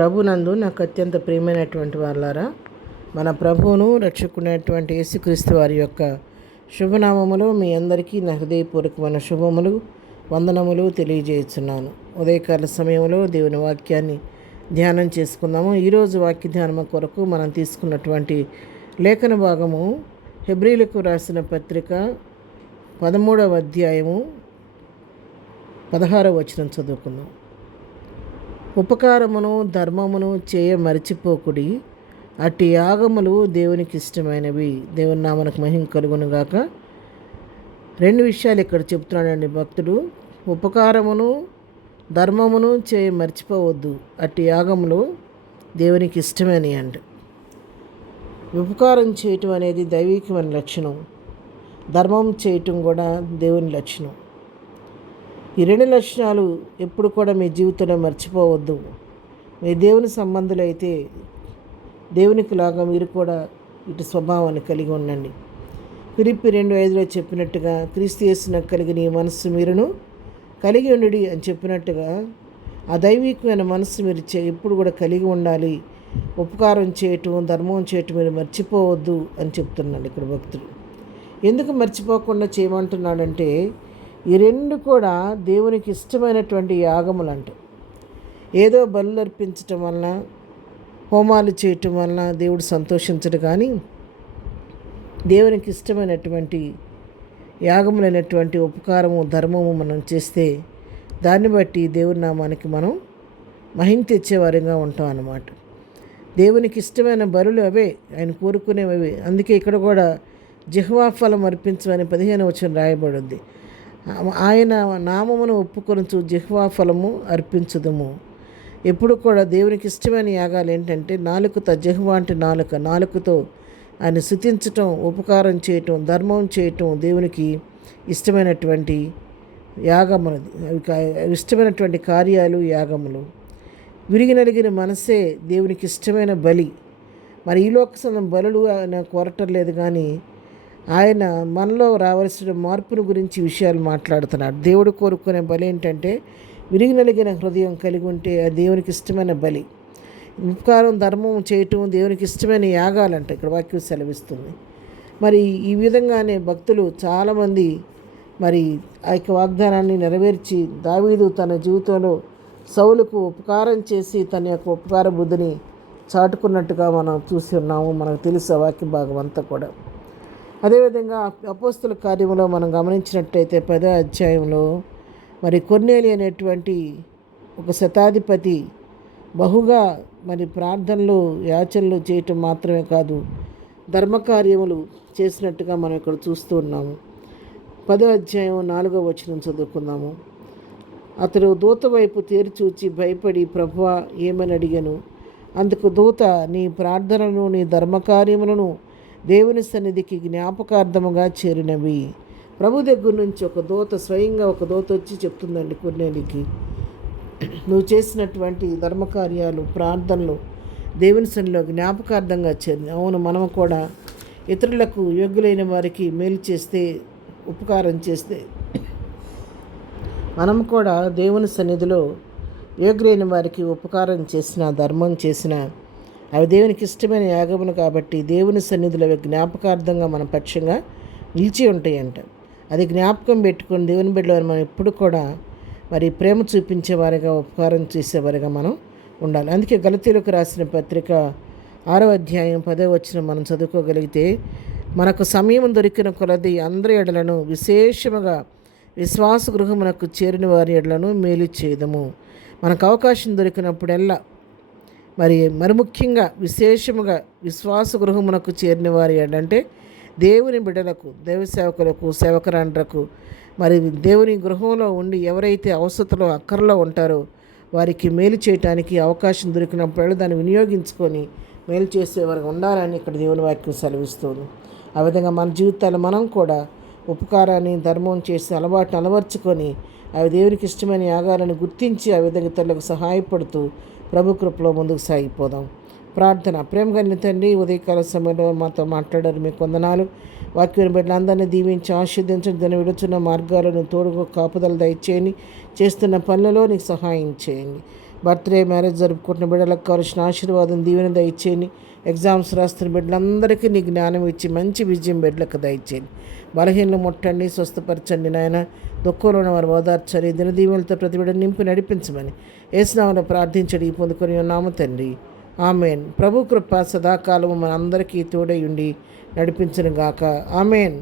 ప్రభునందు నాకు అత్యంత ప్రియమైనటువంటి వాళ్ళారా, మన ప్రభువును రక్షకునేటువంటి యేసుక్రీస్తు వారి యొక్క శుభనామములు మీ అందరికీ నా హృదయపూర్వకమైన శుభములు వందనములు తెలియజేస్తున్నాను. ఉదయకాల సమయంలో దేవుని వాక్యాన్ని ధ్యానం చేసుకుందాము. ఈరోజు వాక్య ధ్యానం కొరకు మనం తీసుకున్నటువంటి లేఖన భాగము హెబ్రీలకు రాసిన పత్రిక 13వ అధ్యాయము 16వ వచనం చదువుకుందాం. ఉపకారమును ధర్మమును చేయ మరిచిపోకుడి, అట్టి యాగములు దేవునికి ఇష్టమైనవి. దేవుని నామనకు మహిమ కలుగునుగాక. రెండు విషయాలు ఇక్కడ చెప్తున్నాడండి భక్తుడు. ఉపకారమును ధర్మమును చేయ మర్చిపోవద్దు, అట్టి యాగములు దేవునికి ఇష్టమని అంట. ఉపకారం చేయటం అనేది దైవికమైన లక్షణం, ధర్మం చేయటం కూడా దేవుని లక్షణం. ఈ రెండు లక్షణాలు ఎప్పుడు కూడా మీ జీవితంలో మర్చిపోవద్దు. మీ దేవుని సంబంధులు అయితే దేవునికి లాగా మీరు కూడా ఇటు స్వభావాన్ని కలిగి ఉండండి. ఫిలిప్పీ 2:5 చెప్పినట్టుగా క్రీస్తు యేసునకు కలిగిన ఈ మనస్సు మీరును కలిగి ఉండి అని చెప్పినట్టుగా ఆ దైవికమైన మనస్సు మీరు ఎప్పుడు కూడా కలిగి ఉండాలి. ఉపకారం చేయటం ధర్మం చేయటం మీరు మర్చిపోవద్దు అని చెప్తున్నాడు ఇక్కడ భక్తుడు. ఎందుకు మర్చిపోకుండా చేయమంటున్నాడంటే ఈ రెండు కూడా దేవునికి ఇష్టమైనటువంటి యాగములు అంట. ఏదో బలులు అర్పించటం వలన హోమాలు చేయటం వలన దేవుడు సంతోషించడు, కానీ దేవునికి ఇష్టమైనటువంటి యాగములైనటువంటి ఉపకారము ధర్మము మనం చేస్తే దాన్ని బట్టి దేవుని నామానికి మనం మహిమ తెచ్చేవారిగా ఉంటాం అన్నమాట. దేవునికి ఇష్టమైన బలులు అవే, ఆయన కోరుకునేవి. అందుకే ఇక్కడ కూడా జిహ్వా ఫలం అర్పించమని 15వ వచనం రాయబడింది. ఆయన నామమును ఒప్పుకొనుచు జిహ్వా ఫలము అర్పించుదుము. ఎప్పుడు కూడా దేవునికి ఇష్టమైన యాగాలు ఏంటంటే నాలుకతో, జిహ్వా అంటే నాలుకతో ఆయన స్తుతించటం, ఉపకారం చేయటం, ధర్మం చేయటం దేవునికి ఇష్టమైనటువంటి యాగములు, ఇష్టమైనటువంటి కార్యాలు యాగములు. విరిగి నలిగిన మనసే దేవునికి ఇష్టమైన బలి. మరి ఈ లోక బలులు ఆయన కోరటం లేదు, కానీ ఆయన మనలో రావాల్సిన మార్పును గురించి విషయాలు మాట్లాడుతున్నాడు. దేవుడు కోరుకునే బలి ఏంటంటే విరిగి నలిగిన హృదయం కలిగి ఉంటే అది దేవునికి ఇష్టమైన బలి. ఉపకారం ధర్మం చేయటం దేవునికి ఇష్టమైన యాగాలంట ఇక్కడ వాక్యం సెలవిస్తుంది. మరి ఈ విధంగానే భక్తులు చాలామంది మరి ఆ యొక్క వాగ్దానాన్ని నెరవేర్చి దావీదు తన జీవితంలో సౌలుకు ఉపకారం చేసి తన యొక్క ఉపకార బుద్ధిని చాటుకున్నట్టుగా మనం చూసి ఉన్నాము. మనకు తెలుసు ఆ వాక్య భాగం అంతా కూడా. అదేవిధంగా అపోస్తుల కార్యంలో మనం గమనించినట్టయితే 10వ అధ్యాయంలో మరి కొర్నేలి అనేటువంటి ఒక శతాధిపతి బహుగా మరి ప్రార్థనలు యాచనలు చేయటం మాత్రమే కాదు, ధర్మకార్యములు చేసినట్టుగా మనం ఇక్కడ చూస్తూ ఉన్నాము. 10వ అధ్యాయం 4వ వచనం చదువుకుందాము. అతడు దూత వైపు తేరిచూచి భయపడి, ప్రభువా ఏమని అడిగాను. అందుకు దూత, నీ ప్రార్థనలను నీ ధర్మకార్యములను దేవుని సన్నిధికి జ్ఞాపకార్థముగా చేరినవి. ప్రభు దగ్గర నుంచి స్వయంగా ఒక దూత వచ్చి చెప్తుందండి కొర్నేలికి, నువ్వు చేసినటువంటి ధర్మకార్యాలు ప్రార్థనలు దేవుని సన్నిధిలో జ్ఞాపకార్థంగా చేరిన. అవును, మనము కూడా ఇతరులకు యోగ్యులైన వారికి మేలు చేస్తే, ఉపకారం చేస్తే మనం కూడా దేవుని సన్నిధిలో యోగ్యులైన వారికి ఉపకారం చేసిన, ధర్మం చేసిన అవి దేవునికి ఇష్టమైన యాగములు కాబట్టి దేవుని సన్నిధిలో జ్ఞాపకార్థంగా మన పక్షంగా నిలిచి ఉంటాయంట. అది జ్ఞాపకం పెట్టుకొని దేవుని బిడ్డలో మనం ఎప్పుడు కూడా మరి ప్రేమ చూపించేవారిగా, ఉపకారం చేసేవారిగా మనం ఉండాలి. అందుకే గలతీయులకు రాసిన పత్రిక 6వ అధ్యాయం 10వ వచనం మనం చదువుకోగలిగితే, మనకు సమయం దొరికిన కొలది అందరి ఎడలను విశేషముగా విశ్వాస గృహమునకు చేరిన వారి ఎడలను మేలు చేయదము. మనకు అవకాశం దొరికినప్పుడల్లా మరి ముఖ్యంగా విశేషముగా విశ్వాస గృహమునకు చేరిన వారి అంటే దేవుని బిడ్డలకు, దైవ సేవకులకు, సేవకురాండ్రకు మరి దేవుని గృహంలో ఉండి ఎవరైతే అవసరతలో అక్కరలో ఉంటారో వారికి మేలు చేయటానికి అవకాశం దొరికినప్పుడు దాన్ని వినియోగించుకొని మేలు చేసేవారు ఉండాలని ఇక్కడ దేవుని వాక్యం సెలవిస్తుంది. ఆ విధంగా మన జీవితాలు మనం కూడా ఉపకారాన్ని ధర్మం చేసి అలవాటును అలవర్చుకొని అవి దేవునికి ఇష్టమైన యాగాలను గుర్తించి ఆ విధంగా ఇతరులకు సహాయపడుతూ ప్రభు కృపలో ముందుకు సాగిపోదాం. ప్రార్థన. ప్రేమ కలిగిన తండ్రి, ఉదయకాల సమయంలో మాతో మాట్లాడారు, మీకు వందనాలు. వాక్యం బిడ్డలందరినీ దీవించి ఆశీర్వదించండి. దాన్ని విడుచున్న మార్గాలను తోడుగా కాపుదల దయచేయండి. చేస్తున్న పనులలో నీకు సహాయం చేయండి. బర్త్డే మ్యారేజ్ జరుపుకుంటున్న బిడ్డలకు కావాల్సిన ఆశీర్వాదం దీవెన దయచేయండి. ఎగ్జామ్స్ రాస్తున్న బిడ్డలందరికీ నీ జ్ఞానం ఇచ్చి మంచి విజయం బిడ్డలకు దయచేయండి. బలహీనలు ముట్టండి, స్వస్థపరచండి నాయన. దుఃఖంలో ఉన్న వారు ఓదార్చని, దినదీవులతో ప్రతి బిడ్డ నింపి నడిపించమని యేసునామమున ప్రార్థించడి పొందుకొని ఉన్నాము తండ్రి. ఆమెన్. ప్రభు కృప సదాకాలము మన అందరికీ తోడై ఉండి నడిపించును గాక. ఆమెన్.